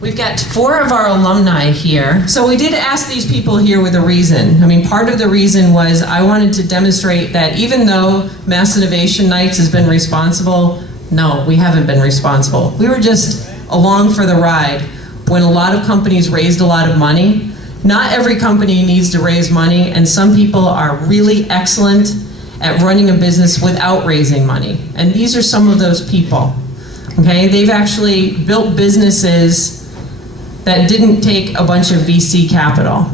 We've got 4 of our alumni here. So we did ask these people here with a reason. I mean, part of the reason was I wanted to demonstrate that even though Mass Innovation Nights has been responsible, no, we haven't been responsible. We were just along for the ride when a lot of companies raised a lot of money. Not every company needs to raise money, and some people are really excellent at running a business without raising money. And these are some of those people. Okay, they've actually built businesses that didn't take a bunch of VC capital.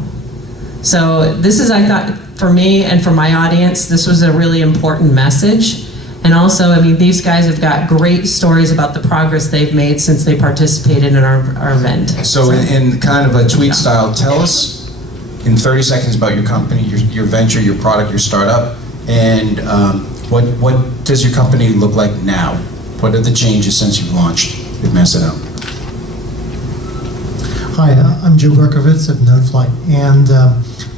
So this is, I thought, for me and for my audience, this was a really important message. And also, I mean, these guys have got great stories about the progress they've made since they participated in our event. So in kind of a tweet style, tell us in 30 seconds about your company, your venture, your product, your startup, and what does your company look like now? What are the changes since you've launched with Massimo? Hi, I'm Joe Berkovitz of Noteflight, and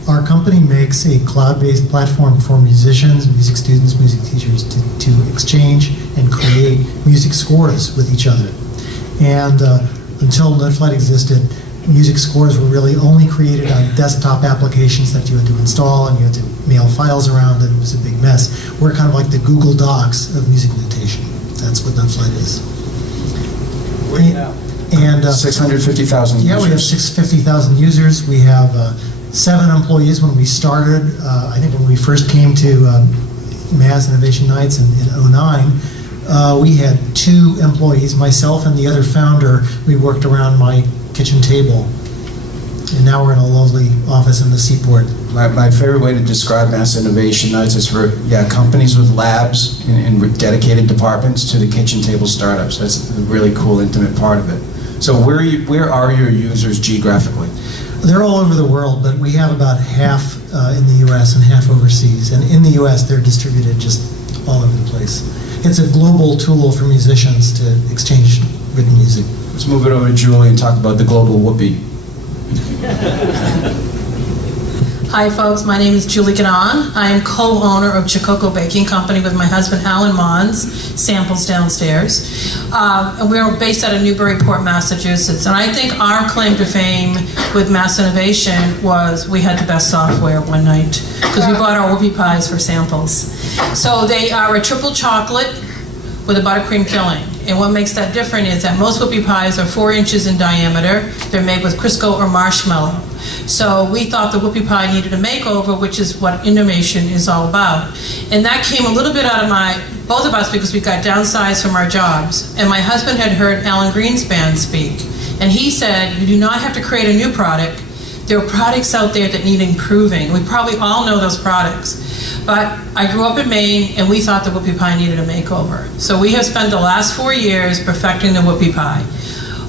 our company makes a cloud-based platform for musicians, music students, music teachers to exchange and create music scores with each other. And until Noteflight existed, music scores were really only created on desktop applications that you had to install, and you had to mail files around, and it was a big mess. We're kind of like the Google Docs of music notation. That's what Noteflight is. Where are you now? And 650,000 users. Yeah, we have 650,000 users. We have 7 employees when we started. I think when we first came to Mass Innovation Nights in 2009, we had 2 employees, myself and the other founder. We worked around my kitchen table. And now we're in a lovely office in the Seaport. My favorite way to describe Mass Innovation Nights is for companies with labs and with dedicated departments to the kitchen table startups. That's a really cool, intimate part of it. So where are your users geographically? They're all over the world, but we have about half in the U.S. and half overseas. And in the U.S., they're distributed just all over the place. It's a global tool for musicians to exchange written music. Let's move it over to Julie and talk about the global whoopee. Hi folks, my name is Julie Ganon. I am co-owner of Chococoa Baking Company with my husband Alan Mons, samples downstairs. And we're based out of Newburyport, Massachusetts. And I think our claim to fame with Mass Innovation was we had the best software one night because we bought our whoopie pies for samples. So they are a triple chocolate with a buttercream filling. And what makes that different is that most whoopie pies are 4 inches in diameter. They're made with Crisco or marshmallow. So we thought the whoopie pie needed a makeover, which is what innovation is all about. And that came a little bit out of both of us because we got downsized from our jobs. And my husband had heard Alan Greenspan speak. And he said, you do not have to create a new product. There are products out there that need improving. We probably all know those products. But I grew up in Maine, and we thought the whoopie pie needed a makeover. So we have spent the last 4 years perfecting the whoopie pie.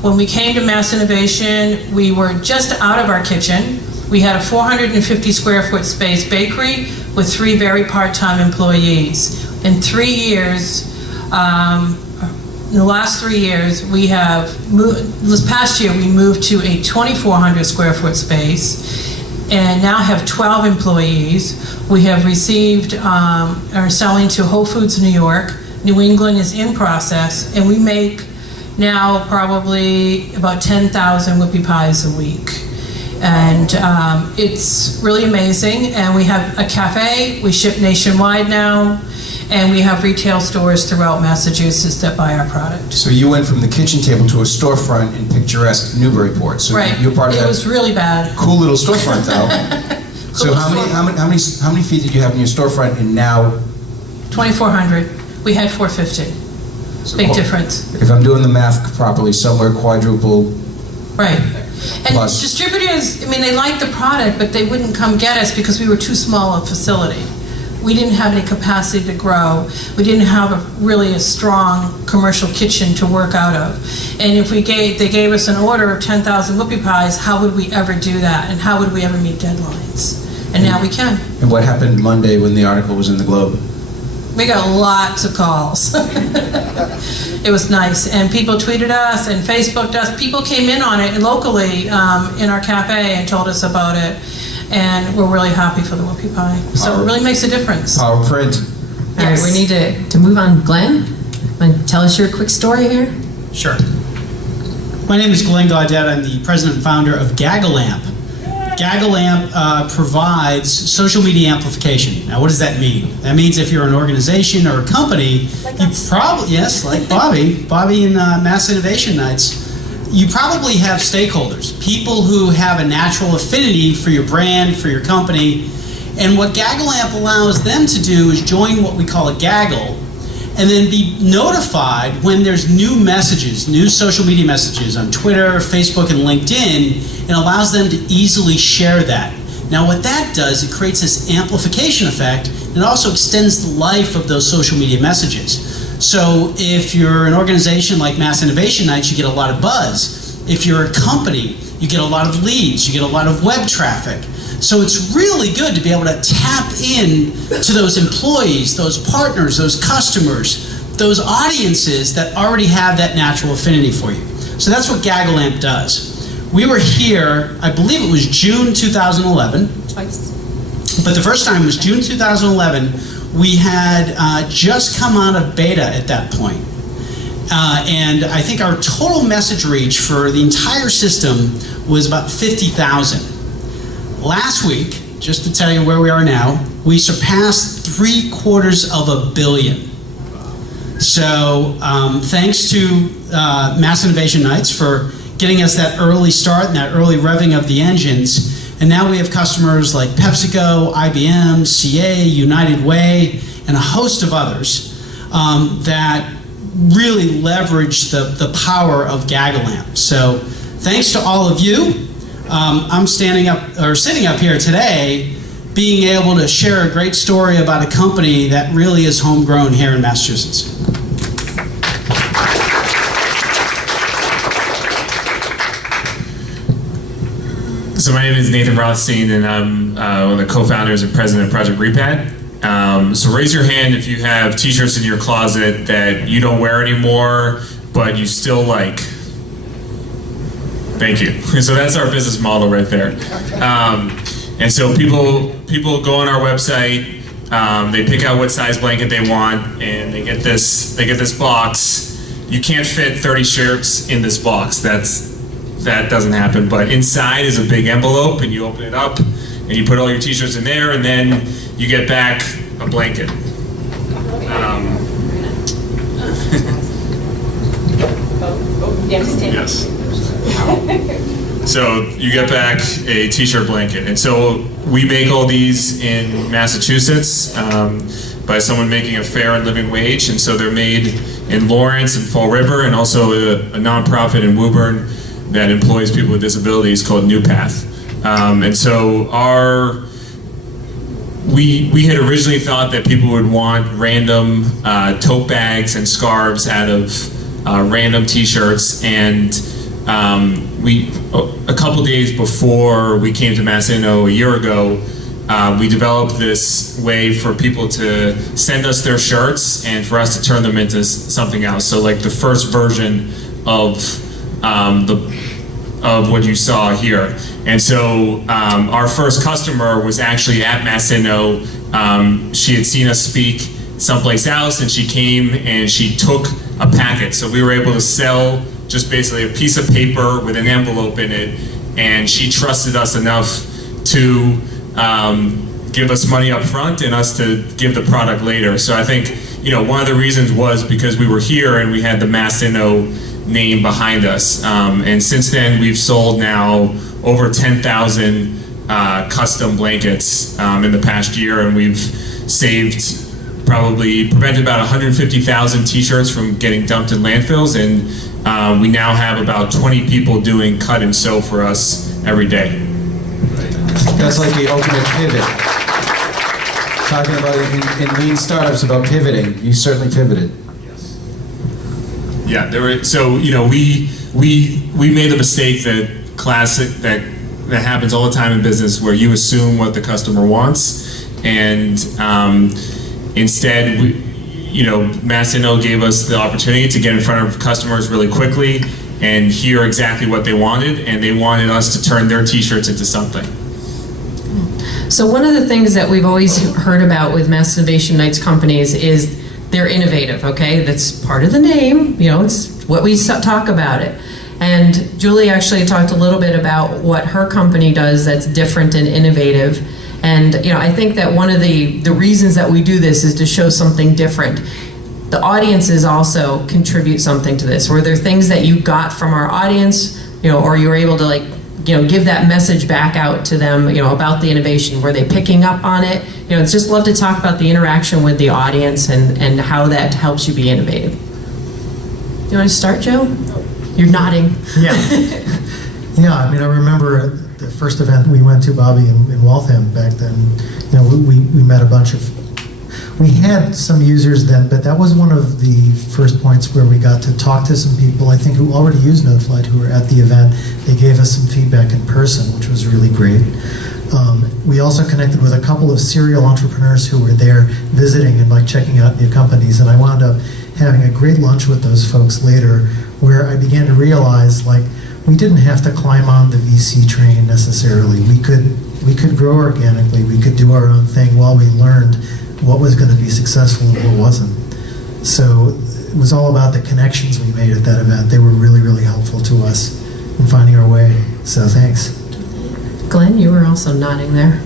When we came to Mass Innovation, we were just out of our kitchen. We had a 450 square foot space bakery with 3 very part-time employees. In 3 years, in the last 3 years, we have moved, this past year we moved to a 2,400 square foot space and now have 12 employees. We have received, are selling to Whole Foods New York. New England is in process, and we make now probably about 10,000 whoopie pies a week. And it's really amazing. And we have a cafe, we ship nationwide now, and we have retail stores throughout Massachusetts that buy our product. So you went from the kitchen table to a storefront in picturesque Newburyport. So right. You're part of that. It was really bad. Cool little storefront, though. So how many feet did you have in your storefront, and now? 2,400. We had 450. So big difference. If I'm doing the math properly, somewhere quadruple. Right. And plus. Distributors, I mean, they liked the product, but they wouldn't come get us because we were too small a facility. We didn't have any capacity to grow. We didn't have really a strong commercial kitchen to work out of. And if they gave us an order of 10,000 whoopie pies, how would we ever do that? And how would we ever meet deadlines? And now we can. And what happened Monday when the article was in the Globe? We got lots of calls. It was nice. And people tweeted us and Facebooked us. People came in on it locally in our cafe and told us about it. And we're really happy for the whoopie pie. So it really makes a difference. Power print. All right, we need to move on. Glenn, want to tell us your quick story here? Sure. My name is Glenn Gaudet. I'm the president and founder of GaggleAMP. GaggleAMP provides social media amplification. Now, what does that mean? That means if you're an organization or a company, you probably, yes, like Bobby in Mass Innovation Nights, you probably have stakeholders, people who have a natural affinity for your brand, for your company, and what GaggleAMP allows them to do is join what we call a gaggle, and then be notified when there's new messages, new social media messages on Twitter, Facebook, and LinkedIn, and allows them to easily share that. Now what that does, it creates this amplification effect, and it also extends the life of those social media messages. So if you're an organization like Mass Innovation Nights, you get a lot of buzz. If you're a company, you get a lot of leads, you get a lot of web traffic. So it's really good to be able to tap in to those employees, those partners, those customers, those audiences that already have that natural affinity for you. So that's what GaggleAMP does. We were here, I believe it was June 2011. Twice. But the first time was June 2011. We had just come out of beta at that point. And I think our total message reach for the entire system was about 50,000. Last week, just to tell you where we are now, we surpassed 750 million. So thanks to Mass Innovation Nights for getting us that early start and that early revving of the engines. And now we have customers like PepsiCo, IBM, CA, United Way, and a host of others that really leverage the power of GaggleAMP. So thanks to all of you. I'm sitting up here today being able to share a great story about a company that really is homegrown here in Massachusetts. So my name is Nathan Rothstein, and I'm one of the co-founders and president of Project Repat. So raise your hand if you have t-shirts in your closet that you don't wear anymore, but you still like. Thank you. So that's our business model right there. And so people go on our website, they pick out what size blanket they want, and they get this box. You can't fit 30 shirts in this box. That doesn't happen. But inside is a big envelope, and you open it up, and you put all your t-shirts in there, and then you get back a blanket. Yes. So you get back a t-shirt blanket. And so we make all these in Massachusetts by someone making a fair and living wage. And so they're made in Lawrence and Fall River, and also a nonprofit in Woburn that employs people with disabilities called New Path. And so we had originally thought that people would want random tote bags and scarves out of random t-shirts, and a couple days before we came to Massino a year ago, we developed this way for people to send us their shirts and for us to turn them into something else. So like the first version of what you saw here. And so our first customer was actually at Massino. She had seen us speak someplace else, and she came and she took a packet. So we were able to sell just basically a piece of paper with an envelope in it, and she trusted us enough to give us money up front and us to give the product later. So I think, one of the reasons was because we were here and we had the Massino name behind us. And since then, we've sold now over 10,000 custom blankets in the past year, and we've prevented about 150,000 t-shirts from getting dumped in landfills, and we now have about 20 people doing cut and sew for us every day. That's like the ultimate pivot. Talking about it in lean startups about pivoting, you certainly pivoted. Yeah, we made the mistake that happens all the time in business, where you assume what the customer wants, and instead Massino gave us the opportunity to get in front of customers really quickly and hear exactly what they wanted, and they wanted us to turn their t-shirts into something. So one of the things that we've always heard about with Mass Innovation Nights companies is they're innovative, okay? That's part of the name, it's what we talk about it. And Julie actually talked a little bit about what her company does that's different and innovative. And I think that one of the reasons that we do this is to show something different. The audiences also contribute something to this. Were there things that you got from our audience, or you were able to give that message back out to them, about the innovation? Were they picking up on it? It's just love to talk about the interaction with the audience and how that helps you be innovative. You want to start, Joe? You're nodding. Yeah. Yeah, I remember the first event we went to, Bobby, in Waltham back then. We met a bunch of, we had some users then, but that was one of the first points where we got to talk to some people, I think, who already used Noteflight, who were at the event. They gave us some feedback in person, which was really great. We also connected with a couple of serial entrepreneurs who were there visiting and checking out new companies, and I wound up having a great lunch with those folks later, where I began to realize we didn't have to climb on the VC train necessarily. We could grow organically. We could do our own thing while we learned what was going to be successful and what wasn't. So it was all about the connections we made at that event. They were really, really helpful to us in finding our way. So thanks. Glenn, you were also nodding there.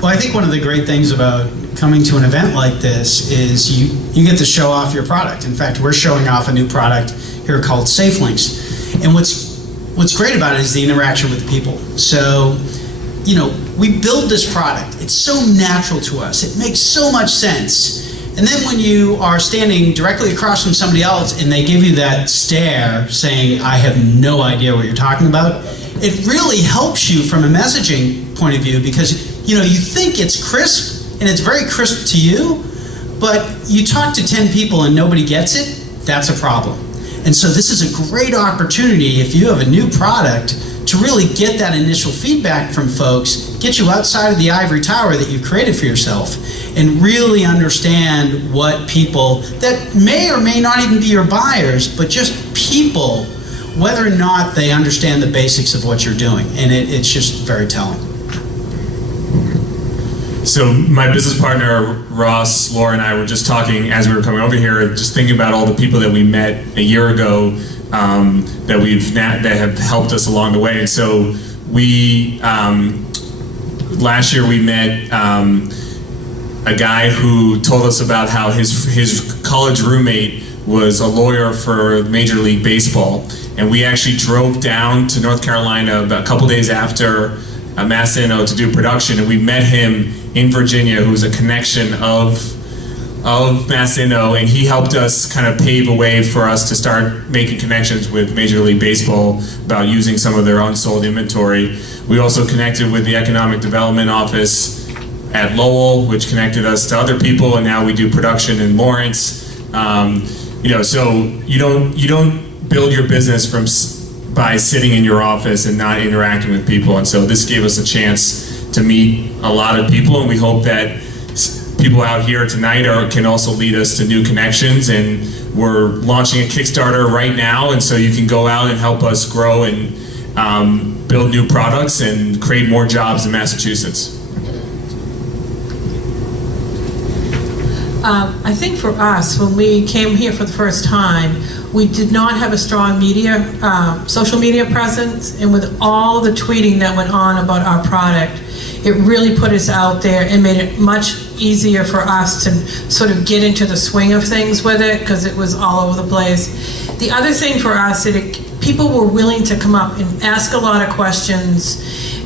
Well, I think one of the great things about coming to an event like this is you get to show off your product. In fact, we're showing off a new product here called SafeLinks. And what's great about it is the interaction with the people. So, we build this product. It's so natural to us. It makes so much sense. And then when you are standing directly across from somebody else and they give you that stare saying, I have no idea what you're talking about, it really helps you from a messaging point of view, because you think it's crisp and it's very crisp to you, but you talk to 10 people and nobody gets it, that's a problem. And so this is a great opportunity, if you have a new product, to really get that initial feedback from folks, get you outside of the ivory tower that you've created for yourself, and really understand what people that may or may not even be your buyers, but just people, whether or not they understand the basics of what you're doing. And it's just very telling. So my business partner, Ross, Laura, and I were just talking as we were coming over here, just thinking about all the people that we met a year ago that have helped us along the way. And so we, last year we met a guy who told us about how his college roommate was a lawyer for Major League Baseball. And we actually drove down to North Carolina about a couple days after Massino to do production, and we met him in Virginia, who's a connection of Massino, and he helped us kind of pave a way for us to start making connections with Major League Baseball about using some of their unsold inventory. We also connected with the Economic Development Office at Lowell, which connected us to other people, and now we do production in Lawrence. So you don't build your business by sitting in your office and not interacting with people, and so this gave us a chance to meet a lot of people, and we hope that people out here tonight can also lead us to new connections. And we're launching a Kickstarter right now, and so you can go out and help us grow and build new products and create more jobs in Massachusetts. I think for us, when we came here for the first time, we did not have a strong social media presence, and with all the tweeting that went on about our product, it really put us out there and made it much easier for us to sort of get into the swing of things with it, because it was all over the place. The other thing for us, people were willing to come up and ask a lot of questions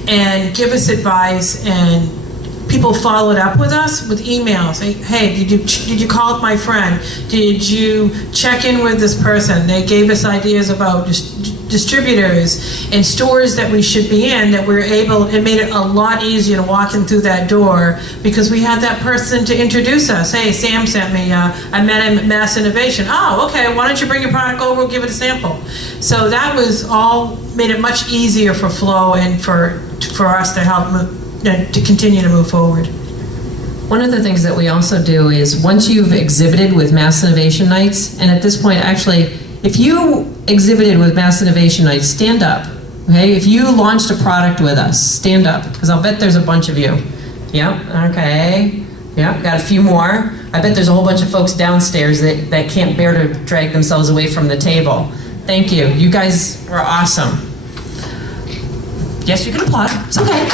and give us advice, and people followed up with us with emails. Hey, did you call up my friend? Did you check in with this person? They gave us ideas about distributors and stores that we should be in, that it made it a lot easier to walk in through that door, because we had that person to introduce us. Hey, Sam sent me, I met him at Mass Innovation. Oh, okay, why don't you bring your product over, we'll give it a sample. So that was all, made it much easier for flow and for us to help to continue to move forward. One of the things that we also do is, once you've exhibited with Mass Innovation Nights, and at this point, actually, if you exhibited with Mass Innovation Nights, stand up, okay? If you launched a product with us, stand up, because I'll bet there's a bunch of you. Yep, okay. Yep, got a few more. I bet there's a whole bunch of folks downstairs that can't bear to drag themselves away from the table. Thank you. You guys were awesome. Yes, you can applaud. It's okay.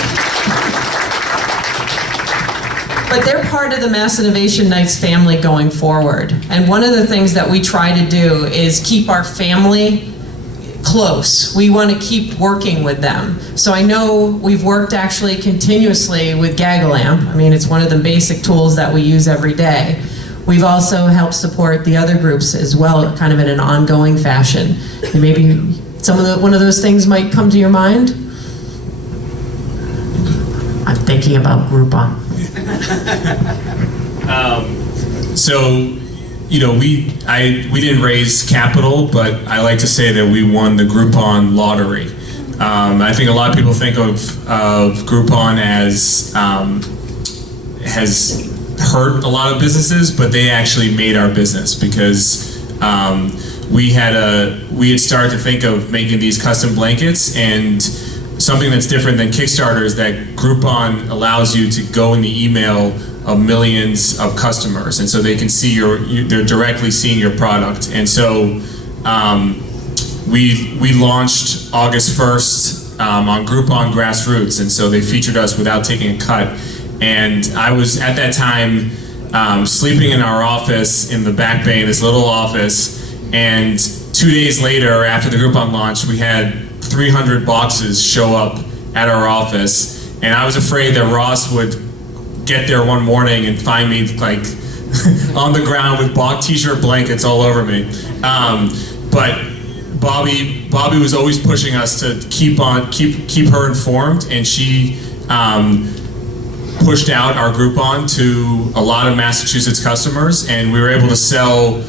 But they're part of the Mass Innovation Nights family going forward. And one of the things that we try to do is keep our family close. We want to keep working with them. So I know we've worked actually continuously with GaggleAMP. I mean, it's one of the basic tools that we use every day. We've also helped support the other groups as well, kind of in an ongoing fashion. And maybe one of those things might come to your mind. I'm thinking about Groupon. So, you know, we didn't raise capital, but I like to say that we won the Groupon lottery. I think a lot of people think of Groupon as has hurt a lot of businesses, but they actually made our business because we had started to think of making these custom blankets, and something that's different than Kickstarter is that Groupon allows you to go in the email of millions of customers, and so they can see they're directly seeing your product. And so we launched August 1st on Groupon Grassroots, and so they featured us without taking a cut. And I was at that time sleeping in our office in the back bay, in this little office, and 2 days later, after the Groupon launch, we had 300 boxes show up at our office, and I was afraid that Ross would get there one morning and find me like on the ground with t-shirt blankets all over me. But Bobby was always pushing us to keep her informed, and she pushed out our Groupon to a lot of Massachusetts customers, and we were able to sell.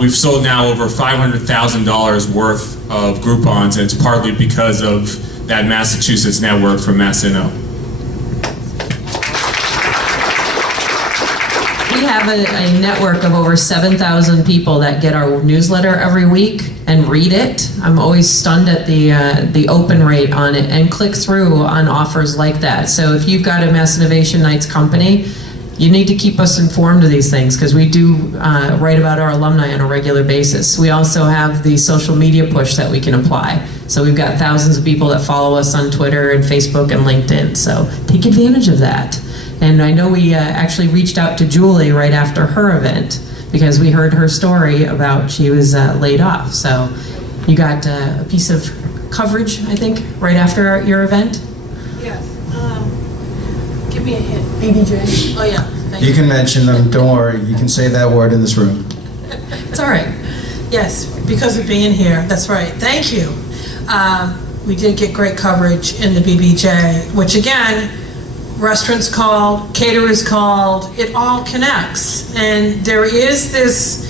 We've sold now over $500,000 worth of Groupons, and it's partly because of that Massachusetts network from MassInno. We have a network of over 7,000 people that get our newsletter every week and read it. I'm always stunned at the open rate on it and click through on offers like that. So if you've got a Mass Innovation Nights company, you need to keep us informed of these things, because we do write about our alumni on a regular basis. We also have the social media push that we can apply. So we've got thousands of people that follow us on Twitter and Facebook and LinkedIn. So take advantage of that. And I know we actually reached out to Julie right after her event, because we heard her story about she was laid off. So you got a piece of coverage, I think, right after your event? Yes. Give me a hint. BBJ. Oh, yeah. Thank You can mention them, don't worry, you can say that word in this room. It's all right. Yes, because of being here. That's right. Thank you. We did get great coverage in the BBJ, which again, restaurants called, caterers called, it all connects. And there is this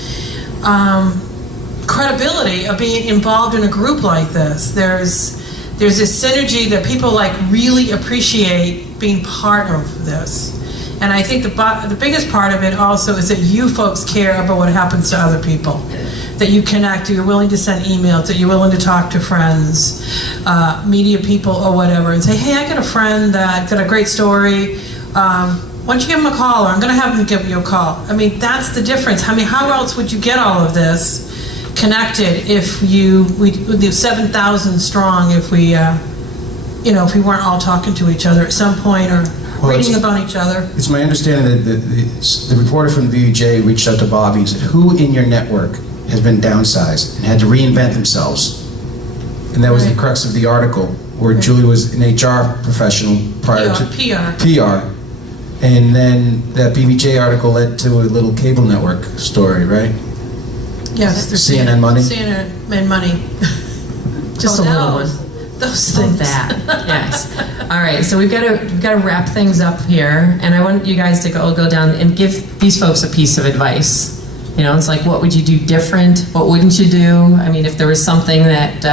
credibility of being involved in a group like this. There's this synergy that people like really appreciate being part of this. And I think the biggest part of it also is that you folks care about what happens to other people. That you connect, you're willing to send emails, that you're willing to talk to friends, media people or whatever, and say, hey, I got a friend that got a great story. Why don't you give him a call, or I'm going to have him give you a call. I mean, that's the difference. I mean, how else would you get all of this connected if we'd 7,000 strong if we, if we weren't all talking to each other at some point or reading about each other? It's my understanding that the reporter from the VJ reached out to Bobby and said, who in your network has been downsized and had to reinvent themselves? And that was the crux of the article, where Julie was an HR professional prior to PR. And then that BBJ article led to a little cable network story, right? Yes. CNN Money? CNN Money. Just a little one. Those things. That. Yes. All right. So we've got to wrap things up here, and I want you guys to go down and give these folks a piece of advice. You know, it's like, what would you do different? What wouldn't you do? I mean, if there was something that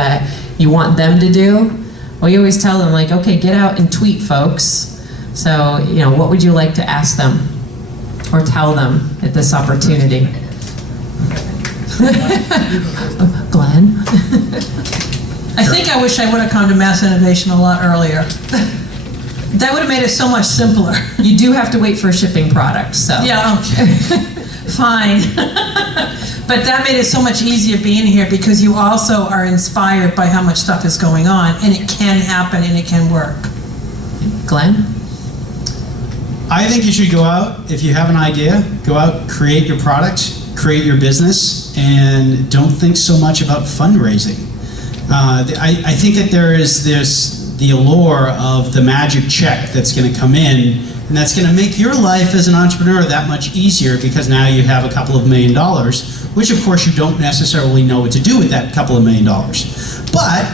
you want them to do, well, you always tell them, like, okay, get out and tweet, folks. So, what would you like to ask them or tell them at this opportunity? Glenn? I think I wish I would have come to Mass Innovation a lot earlier. That would have made it so much simpler. You do have to wait for a shipping product, so. Yeah, okay. Fine. But that made it so much easier being here because you also are inspired by how much stuff is going on, and it can happen and it can work. Glenn? I think you should go out, if you have an idea, go out, create your product, create your business, and don't think so much about fundraising. I think that there's the allure of the magic check that's going to come in, and that's going to make your life as an entrepreneur that much easier because now you have a couple of $1 million, which of course you don't necessarily know what to do with that couple of $1 million. But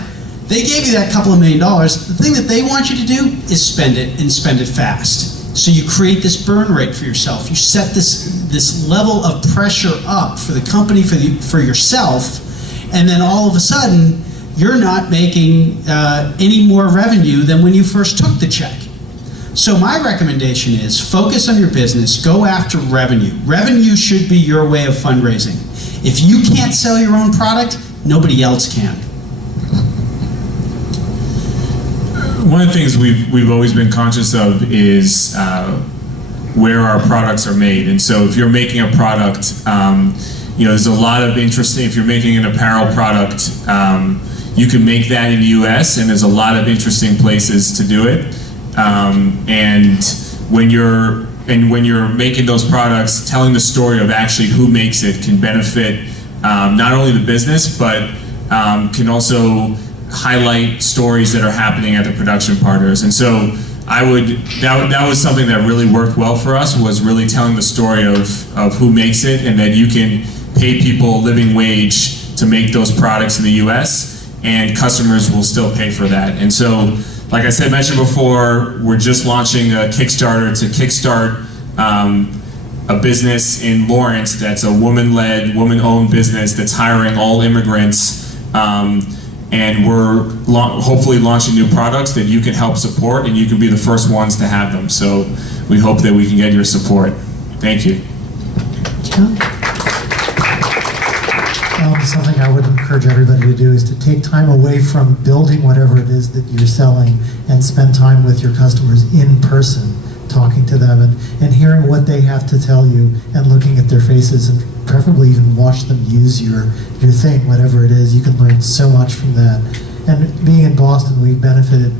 they gave you that couple of $1 million. The thing that they want you to do is spend it, and spend it fast. So you create this burn rate for yourself. You set this level of pressure up for the company, for yourself, and then all of a sudden, you're not making any more revenue than when you first took the check. So my recommendation is focus on your business, go after revenue. Revenue should be your way of fundraising. If you can't sell your own product, nobody else can. One of the things we've always been conscious of is where our products are made. And so if you're making a product, there's a lot of interesting, if you're making an apparel product, you can make that in the US, and there's a lot of interesting places to do it. And when you're making those products, telling the story of actually who makes it can benefit not only the business, but can also highlight stories that are happening at the production partners. And so that was something that really worked well for us, was really telling the story of who makes it, and that you can pay people a living wage to make those products in the US, and customers will still pay for that. And so, like I said, mentioned before, we're just launching a Kickstarter to kickstart a business in Lawrence that's a woman-led, woman-owned business that's hiring all immigrants. And we're hopefully launching new products that you can help support, and you can be the first ones to have them. So we hope that we can get your support. Thank you. Something I would encourage everybody to do is to take time away from building whatever it is that you're selling and spend time with your customers in person, talking to them and hearing what they have to tell you and looking at their faces, and preferably even watch them use your thing, whatever it is. You can learn so much from that. And being in Boston, we've benefited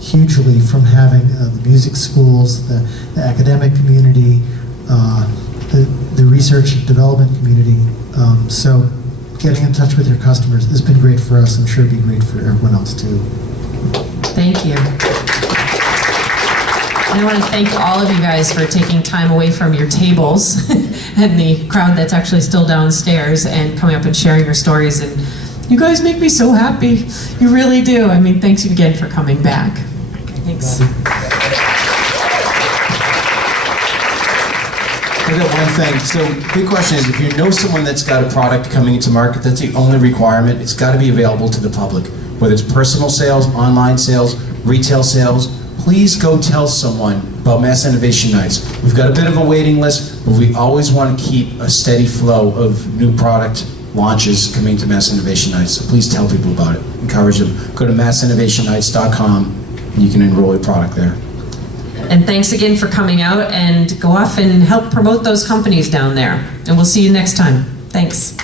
hugely from having the music schools, the academic community, the research and development community. So getting in touch with your customers has been great for us. I'm sure it'd be great for everyone else too. Thank you. And I want to thank all of you guys for taking time away from your tables and the crowd that's actually still downstairs and coming up and sharing your stories. And you guys make me so happy. You really do. I mean, thanks again for coming back. Thanks. I got one thing. So, big question is, if you know someone that's got a product coming into market, that's the only requirement. It's got to be available to the public, whether it's personal sales, online sales, retail sales. Please go tell someone about Mass Innovation Nights. We've got a bit of a waiting list, but we always want to keep a steady flow of new product launches coming to Mass Innovation Nights. So please tell people about it. Encourage them. Go to massinnovationnights.com and you can enroll your product there. And thanks again for coming out, and go off and help promote those companies down there. And we'll see you next time. Thanks.